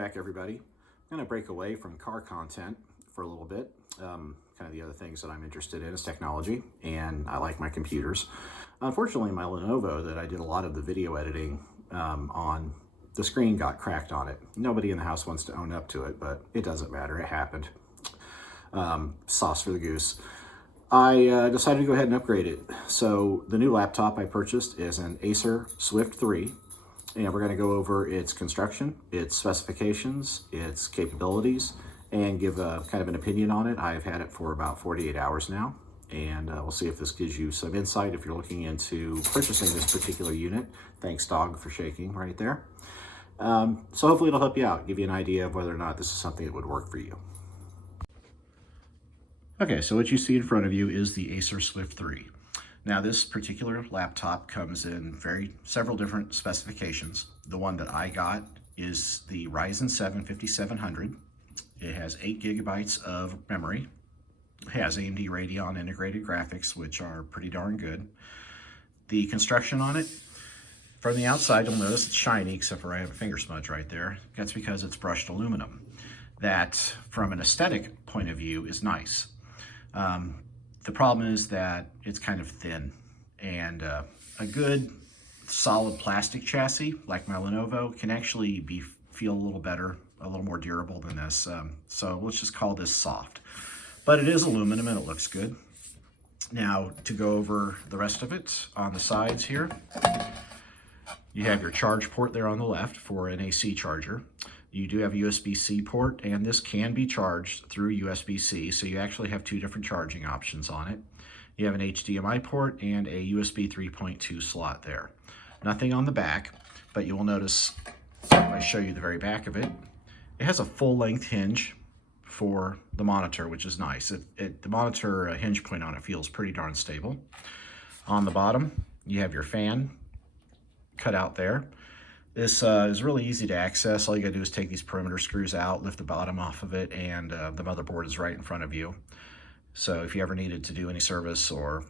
back, everybody. I'm going to break away from car content for a little bit. Kind of the other things that I'm interested in is technology, and I like my computers. Unfortunately, my Lenovo that I did a lot of the video editing on, the screen got cracked on it. Nobody in the house wants to own up to it, but it doesn't matter. It happened. Sauce for the goose. I decided to go ahead and upgrade it. So the new laptop I purchased is an Acer Swift 3. And we're going to go over its construction, its specifications, its capabilities, and give a kind of an opinion on it. I've had it for about 48 hours now, and we'll see if this gives you some insight if you're looking into purchasing this particular unit. Thanks, dog, for shaking right there. So hopefully it'll help you out, give you an idea of whether or not this is something that would work for you. Okay, so what you see in front of you is the Acer Swift 3. Now, this particular laptop comes in several different specifications. The one that I got is the Ryzen 7 5700. It has 8 gigabytes of memory. It has AMD Radeon integrated graphics, which are pretty darn good. The construction on it, from the outside, you'll notice it's shiny, except for I have a finger smudge right there. That's because it's brushed aluminum. That, from an aesthetic point of view, is nice. The problem is that it's kind of thin, and a good solid plastic chassis like my Lenovo can actually feel a little better, a little more durable than this. So let's just call this soft. But it is aluminum and it looks good. Now, to go over the rest of it, on the sides here, you have your charge port there on the left for an AC charger. You do have a USB-C port, and this can be charged through USB-C, so you actually have 2 different charging options on it. You have an HDMI port and a USB 3.2 slot there. Nothing on the back, but you will notice, if I show you the very back of it, it has a full-length hinge for the monitor, which is nice. The monitor hinge point on it feels pretty darn stable. On the bottom, you have your fan cut out there. This is really easy to access. All you gotta do is take these perimeter screws out, lift the bottom off of it, and the motherboard is right in front of you. So if you ever needed to do any service, or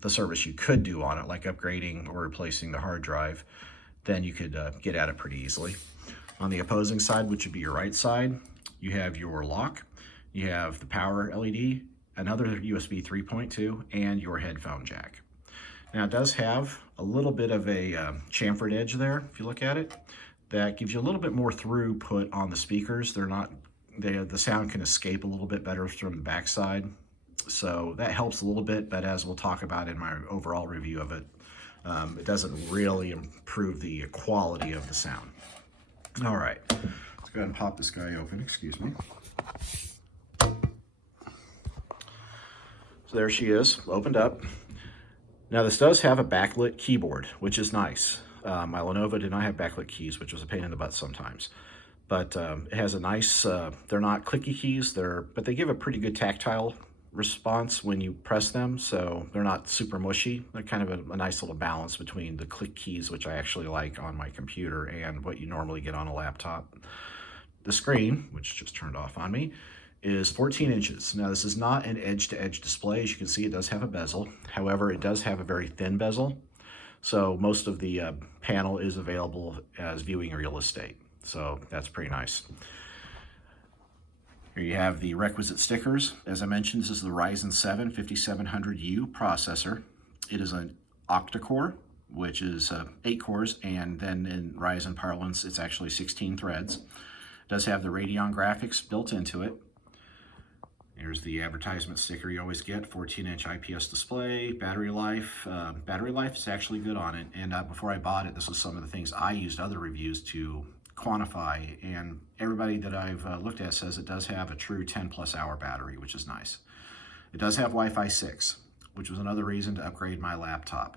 the service you could do on it, like upgrading or replacing the hard drive, then you could get at it pretty easily. On the opposing side, which would be your right side, you have your lock, you have the power LED, another USB 3.2, and your headphone jack. Now, it does have a little bit of a chamfered edge there, if you look at it. That gives you a little bit more throughput on the speakers. The sound can escape a little bit better from the backside. So that helps a little bit, but as we'll talk about in my overall review of it, it doesn't really improve the quality of the sound. All right, let's go ahead and pop this guy open, excuse me. So there she is, opened up. Now, this does have a backlit keyboard, which is nice. My Lenovo did not have backlit keys, which was a pain in the butt sometimes. But it has a nice, they're not clicky keys, but they give a pretty good tactile response when you press them, so they're not super mushy. They're kind of a nice little balance between the click keys, which I actually like on my computer, and what you normally get on a laptop. The screen, which just turned off on me, is 14 inches. Now, this is not an edge-to-edge display. As you can see, it does have a bezel. However, it does have a very thin bezel, so most of the panel is available as viewing real estate. So that's pretty nice. Here you have the requisite stickers. As I mentioned, this is the Ryzen 7 5700U processor. It is an octa-core, which is 8 cores, and then in Ryzen parlance, it's actually 16 threads. It does have the Radeon graphics built into it. Here's the advertisement sticker you always get, 14-inch IPS display, battery life. Battery life is actually good on it, and before I bought it, this was some of the things I used other reviews to quantify, and everybody that I've looked at says it does have a true 10+ hour battery, which is nice. It does have Wi-Fi 6, which was another reason to upgrade my laptop.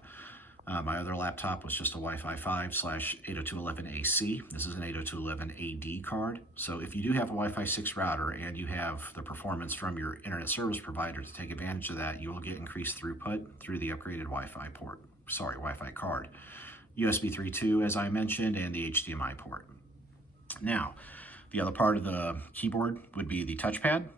My other laptop was just a Wi-Fi 5/802.11ac. This is an 802.11ad card. So if you do have a Wi-Fi 6 router and you have the performance from your internet service provider to take advantage of that, you will get increased throughput through the upgraded Wi-Fi card. USB 3.2, as I mentioned, and the HDMI port. Now, the other part of the keyboard would be the touchpad.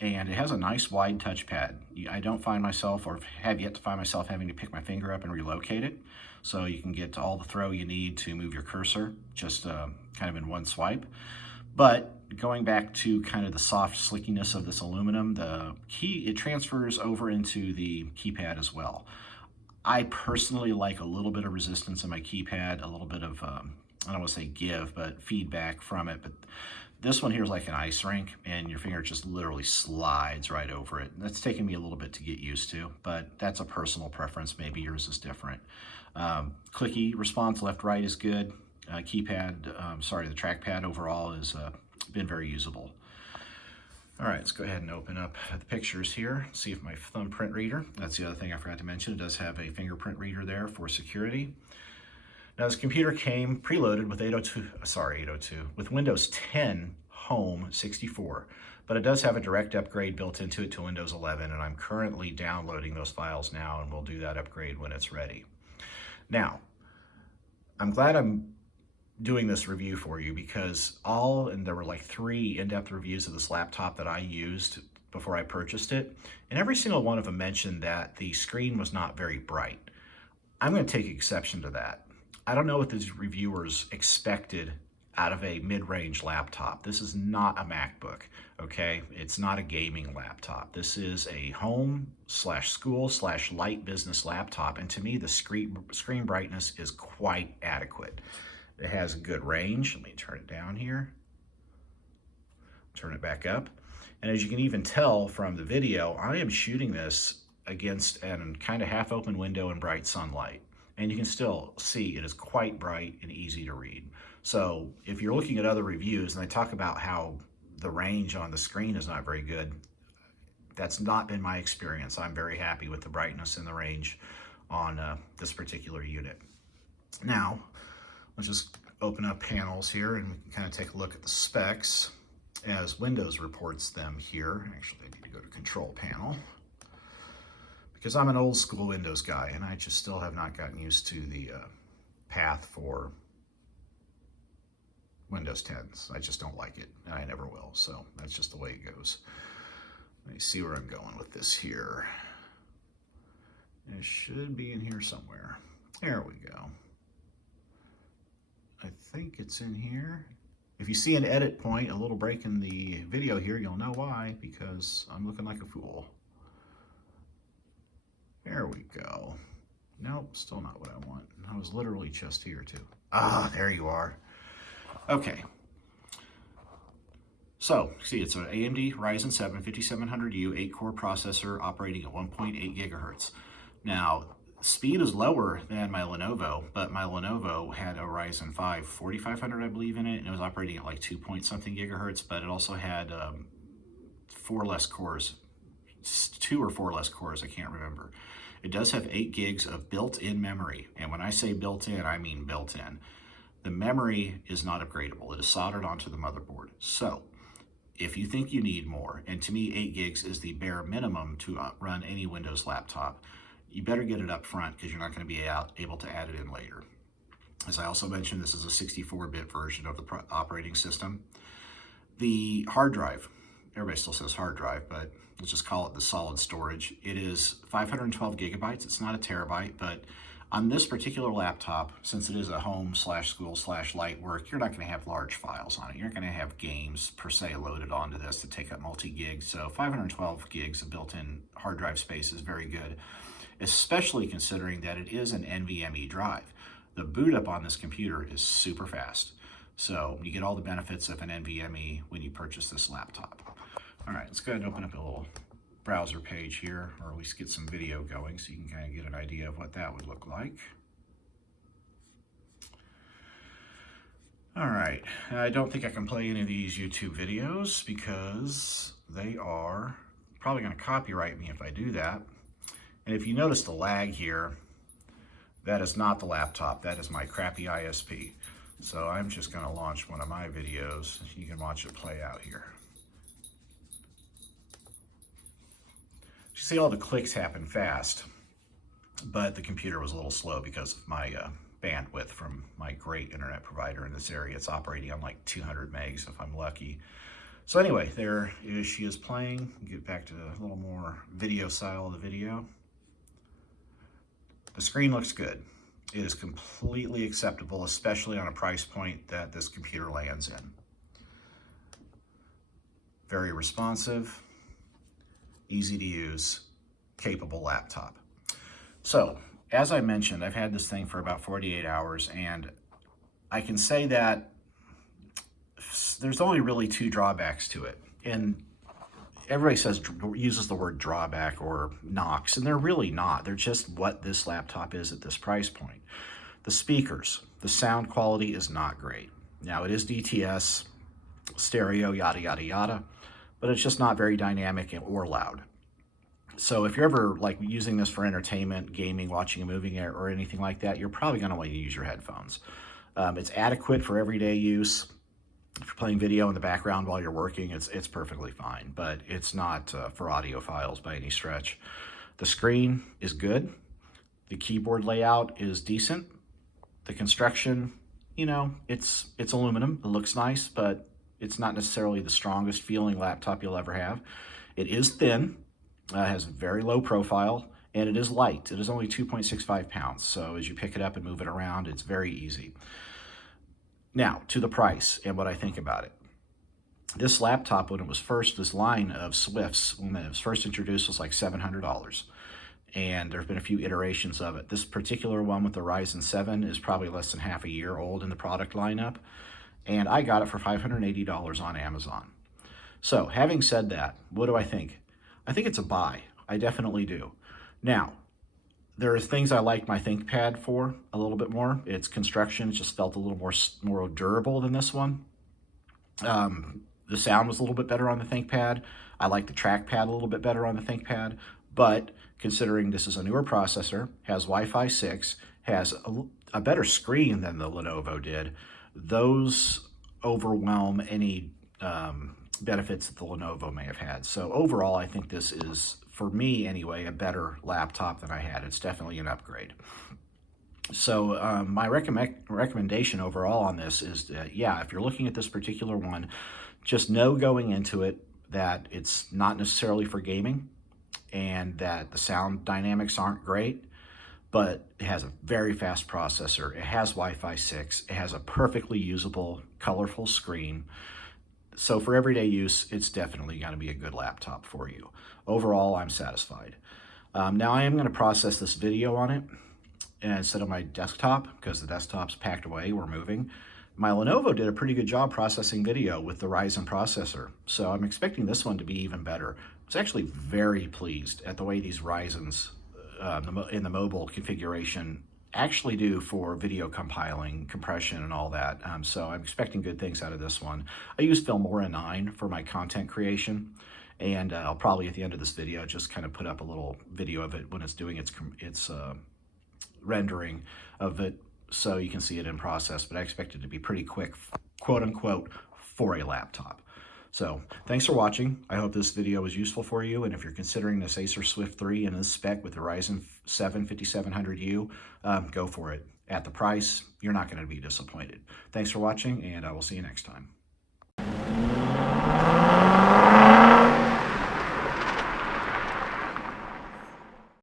And it has a nice wide touchpad. I don't find myself, or have yet to find myself, having to pick my finger up and relocate it. So you can get all the throw you need to move your cursor just kind of in one swipe. But going back to kind of the soft slickiness of this aluminum, it transfers over into the keypad as well. I personally like a little bit of resistance in my keypad, a little bit of, I don't want to say give, but feedback from it. But this one here is like an ice rink, and your finger just literally slides right over it. That's taken me a little bit to get used to, but that's a personal preference. Maybe yours is different. Clicky response, left, right is good. The trackpad overall has been very usable. All right, let's go ahead and open up the pictures here, see if my thumbprint reader, that's the other thing I forgot to mention, it does have a fingerprint reader there for security. Now this computer came preloaded with 802, with Windows 10 Home 64, but it does have a direct upgrade built into it to Windows 11, and I'm currently downloading those files now, and we'll do that upgrade when it's ready. Now, I'm glad I'm doing this review for you because there were like 3 in-depth reviews of this laptop that I used before I purchased it, and every single one of them mentioned that the screen was not very bright. I'm going to take exception to that. I don't know what these reviewers expected out of a mid-range laptop. This is not a MacBook, okay? It's not a gaming laptop. This is a home/school/light business laptop, and to me, the screen brightness is quite adequate. It has good range. Let me turn it down here. Turn it back up. And as you can even tell from the video, I am shooting this against a kind of half-open window in bright sunlight. And you can still see it is quite bright and easy to read. So if you're looking at other reviews and they talk about how the range on the screen is not very good, that's not been my experience. I'm very happy with the brightness and the range on this particular unit. Now, let's just open up panels here and we can kind of take a look at the specs as Windows reports them here. Actually, I need to go to Control Panel because I'm an old school Windows guy and I just still have not gotten used to the path for Windows 10s. I just don't like it and I never will. So that's just the way it goes. Let me see where I'm going with this here. It should be in here somewhere. There we go. I think it's in here. If you see an edit point, a little break in the video here, you'll know why, because I'm looking like a fool. There we go. Nope, still not what I want. I was literally just here too. Ah, there you are. Okay. So, see, it's an AMD Ryzen 7 5700U 8-core processor operating at 1.8 gigahertz. Now, speed is lower than my Lenovo, but my Lenovo had a Ryzen 5 4500, I believe, in it, and it was operating at like 2-point-something gigahertz, but it also had 4 less cores, 2 or 4 less cores, I can't remember. It does have 8 gigs of built-in memory, and when I say built-in, I mean built-in. The memory is not upgradable. It is soldered onto the motherboard. So, if you think you need more, and to me 8 gigs is the bare minimum to run any Windows laptop, you better get it up front because you're not going to be able to add it in later. As I also mentioned, this is a 64-bit version of the operating system. The hard drive, everybody still says hard drive, but let's just call it the solid storage. It is 512 gigabytes. It's not a terabyte, but on this particular laptop, since it is a home/school/light work, you're not going to have large files on it. You're not going to have games per se loaded onto this to take up multi-gigs. So 512 gigs of built-in hard drive space is very good, especially considering that it is an NVMe drive. The boot up on this computer is super fast. So you get all the benefits of an NVMe when you purchase this laptop. All right, let's go ahead and open up a little browser page here, or at least get some video going so you can kind of get an idea of what that would look like. All right, I don't think I can play any of these YouTube videos because they are probably going to copyright me if I do that. And if you notice the lag here, that is not the laptop, that is my crappy ISP. So I'm just going to launch one of my videos. You can watch it play out here. You see all the clicks happen fast, but the computer was a little slow because of my bandwidth from my great internet provider in this area. It's operating on like 200 megs if I'm lucky. So anyway, there she is playing. Get back to a little more video style of the video. The screen looks good. It is completely acceptable, especially on a price point that this computer lands in. very responsive, easy to use, capable laptop. So, as I mentioned, I've had this thing for about 48 hours, and I can say that there's only really 2 drawbacks to it. And everybody uses the word drawback or knocks, and they're really not. They're just what this laptop is at this price point. The speakers, the sound quality is not great. Now, it is DTS, stereo, yada, yada, yada, but it's just not very dynamic or loud. So if you're ever like using this for entertainment, gaming, watching a movie, or anything like that, you're probably going to want to use your headphones. It's adequate for everyday use. If you're playing video in the background while you're working, it's perfectly fine, but it's not for audiophiles by any stretch. The screen is good. The keyboard layout is decent. The construction, you know, it's aluminum. It looks nice, but it's not necessarily the strongest feeling laptop you'll ever have. It is thin, has a very low profile, and it is light. It is only 2.65 pounds, so as you pick it up and move it around, it's very easy. Now, to the price and what I think about it. This laptop, when it was first, this line of Swifts, when it was first introduced, was like $700. And there have been a few iterations of it. This particular one with the Ryzen 7 is probably less than half a year old in the product lineup. And I got it for $580 on Amazon. So, having said that, what do I think? I think it's a buy. I definitely do. Now, there are things I like my ThinkPad for a little bit more. Its construction just felt a little more durable than this one. The sound was a little bit better on the ThinkPad. I like the trackpad a little bit better on the ThinkPad. But considering this is a newer processor, has Wi-Fi 6, has a better screen than the Lenovo did, those overwhelm any benefits that the Lenovo may have had. So overall, I think this is, for me anyway, a better laptop than I had. It's definitely an upgrade. So my recommendation overall on this is that, yeah, if you're looking at this particular one, just know going into it that it's not necessarily for gaming and that the sound dynamics aren't great, but it has a very fast processor. It has Wi-Fi 6. It has a perfectly usable, colorful screen. So for everyday use, it's definitely going to be a good laptop for you. Overall, I'm satisfied. Now I am going to process this video on it instead of my desktop because the desktop's packed away, we're moving. My Lenovo did a pretty good job processing video with the Ryzen processor, so I'm expecting this one to be even better. I was actually very pleased at the way these Ryzens in the mobile configuration actually do for video compiling, compression, and all that. So I'm expecting good things out of this one. I use Filmora 9 for my content creation, and I'll probably at the end of this video just kind of put up a little video of it when it's doing its rendering of it so you can see it in process, but I expect it to be pretty quick, quote unquote, for a laptop. So thanks for watching. I hope this video was useful for you, and if you're considering this Acer Swift 3 in this spec with the Ryzen 7 5700U, go for it. At the price, you're not going to be disappointed. Thanks for watching, and I will see you next time.